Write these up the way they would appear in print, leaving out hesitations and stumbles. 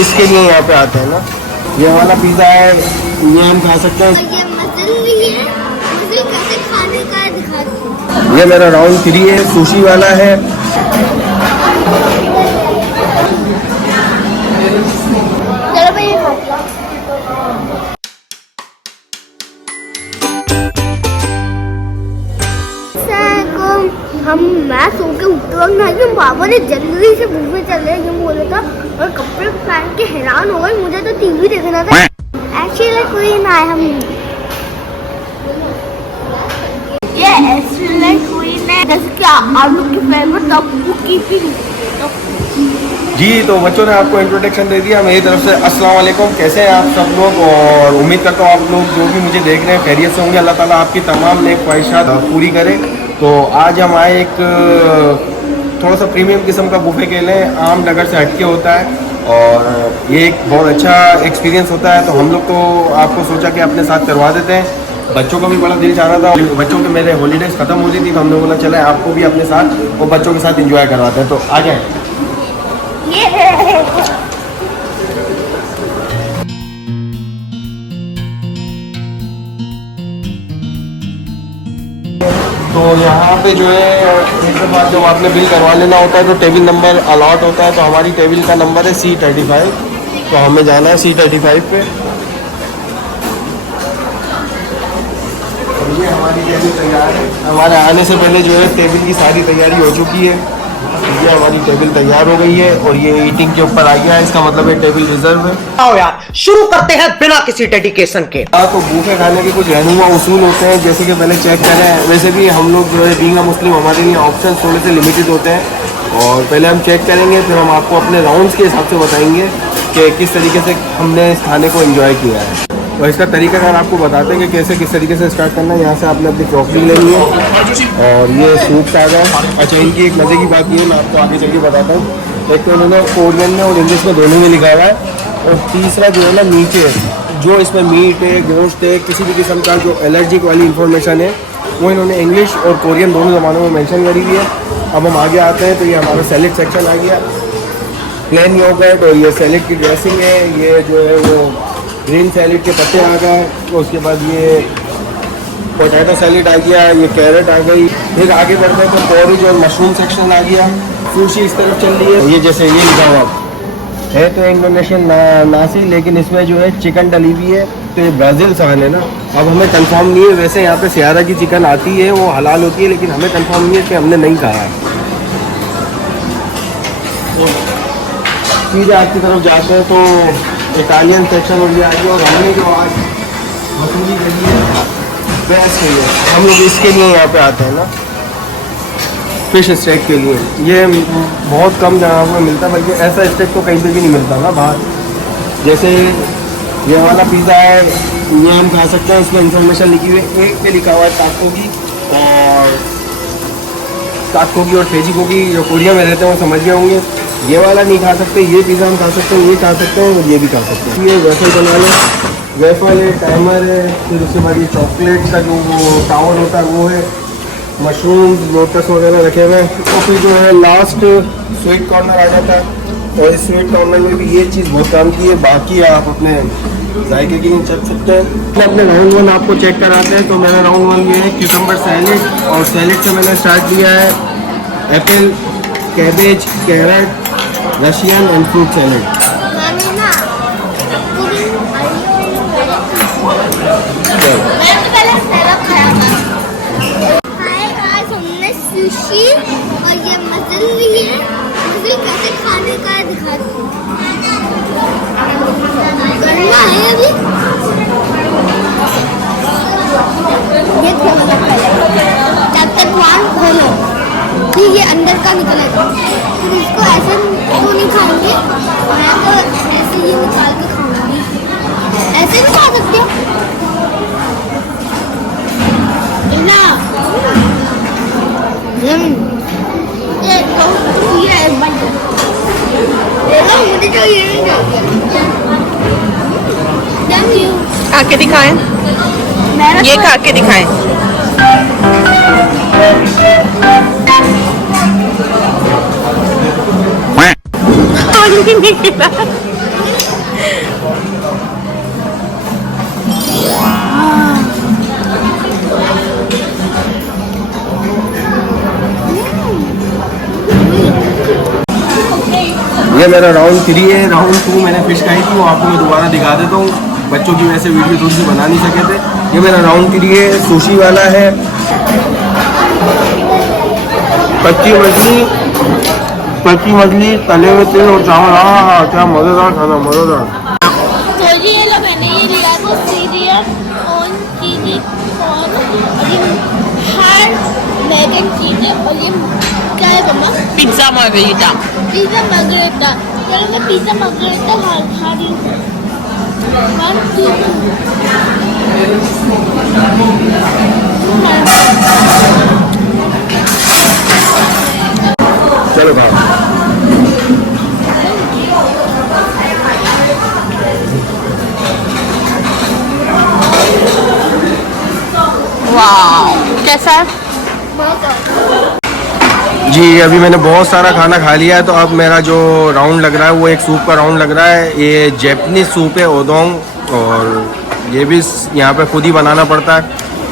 इसके लिए यहाँ पे आते हैं ना। ये वाला पिज़्ज़ा है, ये हम खा सकते हैं। ये मसल भी है, मसल कैसे खाने का है दिखाती हूँ। ये मेरा राउंड 3 है, सुशी वाला है। चलो भाई ये खाते हैं। मैं सो के उठते वक्त ना बाबा ने जल्दी से बुफे चले ये बोला था और कपड़े पहन के हैरान हो गए। मुझे तो टीवी देखना था, एक्चुअली कोई ना है। हम ये एक्चुअली कोई ना, जैसे कि आलू की फेवरेट तब्बू की भी। जी तो बच्चों ने आपको इंट्रोडक्शन दे दिया मेरी तरफ से। अस्सलाम वालेकुम, कैसे हैं आप सब लोग? और उम्मीद करता हूँ आप लोग जो भी मुझे देख रहे हैं खैरियत से होंगे। अल्लाह ताला आपकी तमाम नेक ख्वाहिशात पूरी करे। तो आज हम आए एक थोड़ा सा प्रीमियम किस्म का बुफे के लिए, आम नगर से हटके होता है और ये एक बहुत अच्छा एक्सपीरियंस होता है। तो हम लोग तो आपको सोचा कि अपने साथ करवा देते हैं। बच्चों का भी बड़ा दिल चाह रहा था, बच्चों के मेरे हॉलीडेज ख़त्म होती थी तो हम लोग बोला चले आपको भी अपने साथ और बच्चों के साथ इंजॉय करवाते हैं। तो आ जाए। तो यहाँ पे जो है एक बार जब आपने बिल करवा लेना होता है तो टेबल नंबर अलॉट होता है। तो हमारी टेबल का नंबर है C35। तो हमें जाना है C35 पे। और ये हमारी टेबल तैयार है। हमारे आने से पहले जो है टेबल की सारी तैयारी हो चुकी है। ये हमारी टेबल तैयार हो गई है और ये ईटिंग के ऊपर आ गया है। इसका मतलब है टेबल रिजर्व है। आओ यार शुरू करते हैं बिना किसी डेडिकेशन के। तो बूफे खाने के कुछ रहनुमा उसूल होते हैं, जैसे कि पहले चेक करें। वैसे भी हम लोग जो है बीइंग अ मुस्लिम हमारे लिए ऑप्शन थोड़े से लिमिटेड होते हैं। और पहले हम चेक करेंगे, फिर हम आपको अपने राउंड्स के हिसाब से बताएंगे कि किस तरीके से हमने इस खाने को एंजॉय किया है। और इसका तरीकाकार आपको बताते हैं कि कैसे किस तरीके से स्टार्ट करना है। यहाँ से आपने अपनी क्रॉकरी लेनी है और ये सूप आ गया। अच्छा, इनकी एक मज़े की बात ये मैं आपको आगे चल के बताता हूँ। एक तो उन्होंने कोरियन में और इंग्लिश में दोनों में लिखा हुआ है। और तीसरा जो है ना, नीचे जो इसमें मीट है, गोश्त है, किसी भी किस्म का जो एलर्जिक वाली इन्फॉर्मेशन है वो इन्होंने इंग्लिश और कोरियन दोनों ज़बानों में मेंशन करी हुई है। अब हम आगे आते हैं तो ये हमारा सैलेड सेक्शन आ गया। प्लेन योगर्ट और ये सैलेड की ड्रेसिंग है। ये जो है वो ग्रीन सैलेड के पत्ते आ गए। उसके बाद ये पोटैटो सैलेड आ गया, ये कैरेट आ गई। फिर आगे बढ़ते हैं तो पॉरेज और मशरूम सेक्शन आ गया। सुशी इस तरफ चल रही है। ये जैसे ये लिखा हुआ है तो इंडोनेशियन नासी, लेकिन इसमें जो है चिकन डली हुई है। तो ये ब्राज़ील साल है ना। अब हमें कंफर्म नहीं है, वैसे यहाँ पे सियारा की चिकन आती है, वो हलाल होती है, लेकिन हमें कंफर्म नहीं है कि हमने नहीं खाया है। सीधे आज की तरफ जाते हैं तो इटालियन सेक्शन हो गया। और हमने जो आज मसूरी करी है बेस्ट है। हम लोग इसके लिए यहाँ पे आते हैं ना, फिश स्टेक के लिए। ये बहुत कम जगह में मिलता है, बल्कि ऐसा स्टेक तो कहीं पे भी नहीं मिलता ना बाहर। जैसे ये वाला पिज़्ज़ा है, ये हम खा सकते हैं। इसमें इंफॉर्मेशन लिखी हुई है। एक पे लिखा हुआ है ताकोगी और फेजिकोगी। जो कोरिया में रहते हैं वो समझ गए होंगे। ये वाला नहीं खा सकते, ये पिज़्ज़ा हम खा सकते हैं, ये खा सकते हैं और ये भी खा सकते हैं। ये वेफल बना लें, वेफल है, टाइमर है। फिर उसके बाद ये चॉकलेट का जो टावर होता है वो है, मशरूम लोटस वगैरह रखे हुए हैं। और फिर जो है लास्ट स्वीट कॉर्नर आ जाता है। और इस स्वीट कॉर्नर में भी ये चीज़ बहुत काम की है। बाकी आप अपने जायके के लिए चख सकते हैं। अपने राउंड 1 आपको चेक कराते हैं। तो मेरा राउंड 1 ये है क्यूकम्बर सैलेड। और सैलेड से मैंने स्टार्ट किया है apple, cabbage, carrot, Russian and fruit salad. Sushi और ये मसल भी है, मसल कैसे खाने का है दिखाती हूँ। करना है अभी ये खोलना पहले, जब तक वहाँ खोलो फिर ये अंदर का निकलेगा। फिर इसको ऐसे तो नहीं खाऊंगी मैं, तो ऐसे ही निकाल के खाऊंगी। ऐसे भी खा सकते हो ना। ये मुझे तो ये खा के दिखाएं, ये खा के दिखाएं। ये मेरा राउंड 3 है। राउंड 2 मैंने फिश खाई थी, वो आपको मैं दोबारा दिखा देता हूँ। बच्चों की वजह से वीडियो थोड़ी सी बना नहीं सके थे। ये मेरा राउंड 3 है, सुशी वाला है। कच्ची मछली तले हुए तेल और चावल, हाँ क्या मज़ेदार खाना, मज़ेदार। तो ये लो मैंने ये लिया तो सीरियम ऑन चीज़ी और ये हर मैगन चीज़ है और ये क्या है मम्मा? Pizza margherita. Pizza margherita. चलो मैं पिज़्ज़ा मार्गरेटा खा रही हूँ। 1 2 चलो भाई वाह, कैसा है? जी, अभी मैंने बहुत सारा खाना खा लिया है, तो अब मेरा जो राउंड लग रहा है वो एक सूप का राउंड लग रहा है। ये जैपनीज सूप है, ओदोंग, और ये भी यहाँ पे खुद ही बनाना पड़ता है।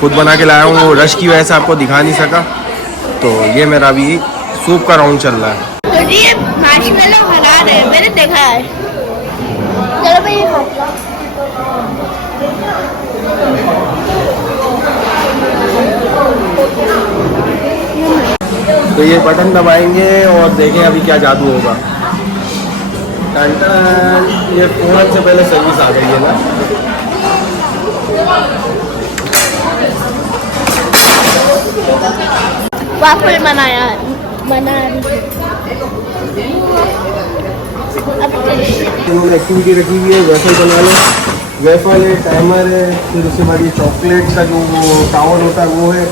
खुद बना के लाया हूँ, वो रश की वजह से आपको दिखा नहीं सका। तो ये मेरा अभी सूप का राउंड चल रहा है। तो जी ये मार्शमेलो बना रहे हैं, मैंने देखा है। चलो मैं ये खाती हूँ। तो ये बटन दबाएंगे और देखें अभी क्या जादू होगा। टन टन, ये फ़ौरन से पहले सर्विस आ गई है ना। वाफल बना रही एक्टिविटी रखी हुई है, वेफल बना लो। वेफल है, टाइमर है, फिर उसके बाद ये चॉकलेट का जो वो टावर होता है वो है।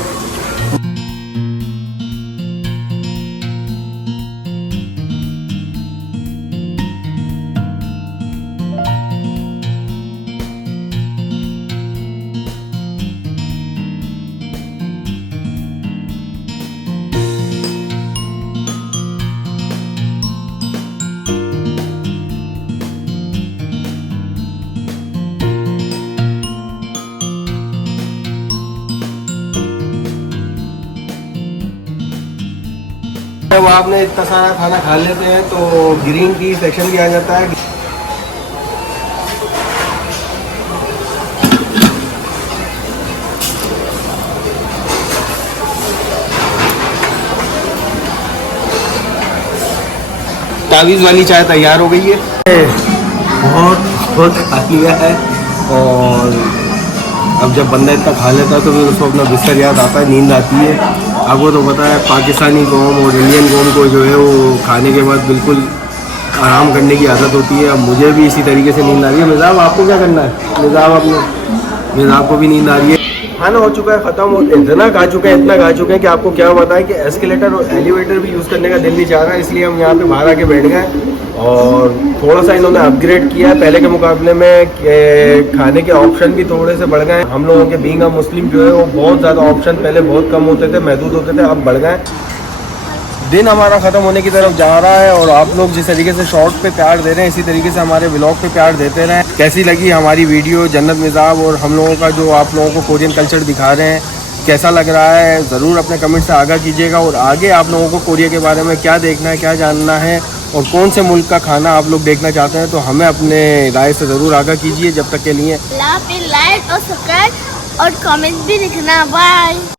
जब आपने इतना सारा खाना खा लेते हैं तो ग्रीन टी सेक्शन भी आ जाता है। तावीज़ वाली चाय तैयार हो गई है। बहुत खा लिया है, और अब जब बंदा इतना खा लेता है तो फिर उसको अपना बिस्तर याद आता है, नींद आती है। आपको तो पता है पाकिस्तानी कौम और इंडियन कौम को जो है वो खाने के बाद बिल्कुल आराम करने की आदत होती है। अब मुझे भी इसी तरीके से नींद आ रही है। मिजाब आपको क्या करना है? मिजाब को भी नींद आ रही है। खाना हो चुका है ख़त्म, और इतना खा चुके हैं कि आपको क्या बताएं कि एस्केलेटर और एलिवेटर भी यूज़ करने का दिल नहीं चाह रहा है। इसलिए हम यहाँ पे बाहर आके बैठ गए, और थोड़ा सा इन्होंने अपग्रेड किया है पहले के मुकाबले में। खाने के ऑप्शन भी थोड़े से बढ़ गए। हम लोगों के बीइंग अ मुस्लिम जो है वो बहुत ज़्यादा ऑप्शन पहले बहुत कम होते थे, महदूद होते थे, अब बढ़ गए। दिन हमारा ख़त्म होने की तरफ जा रहा है, और आप लोग जिस तरीके से शॉर्ट पे प्यार दे रहे हैं इसी तरीके से हमारे व्लॉग पे प्यार देते रहें। कैसी लगी हमारी वीडियो जन्नत मिजाब और हम लोगों का जो आप लोगों को कोरियन कल्चर दिखा रहे हैं, कैसा लग रहा है ज़रूर अपने कमेंट से आगाह कीजिएगा। और आगे आप लोगों को कोरिया के बारे में क्या देखना है, क्या जानना है, और कौन से मुल्क का खाना आप लोग देखना चाहते हैं, तो हमें अपने राय से ज़रूर आगाह कीजिए। जब तक के लिए लाइक और सब्सक्राइब और कमेंट भी लिखना। बाय।